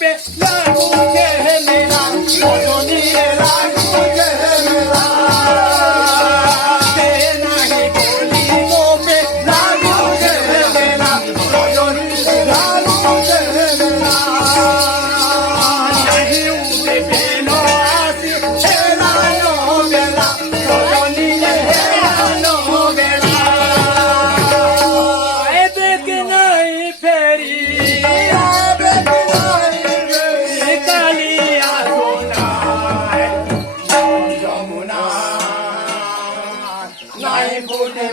पे लागू के मेला रजनी लागू के मेला के नहीं बोली तो पे लागू के मेला रजनी लागू के मेला नहीं उसे बेनो आसी हेला नो बेला रजनी हेला नो बेला ए देख नहीं फेरी कालिया सोना यमुना नहीं बोले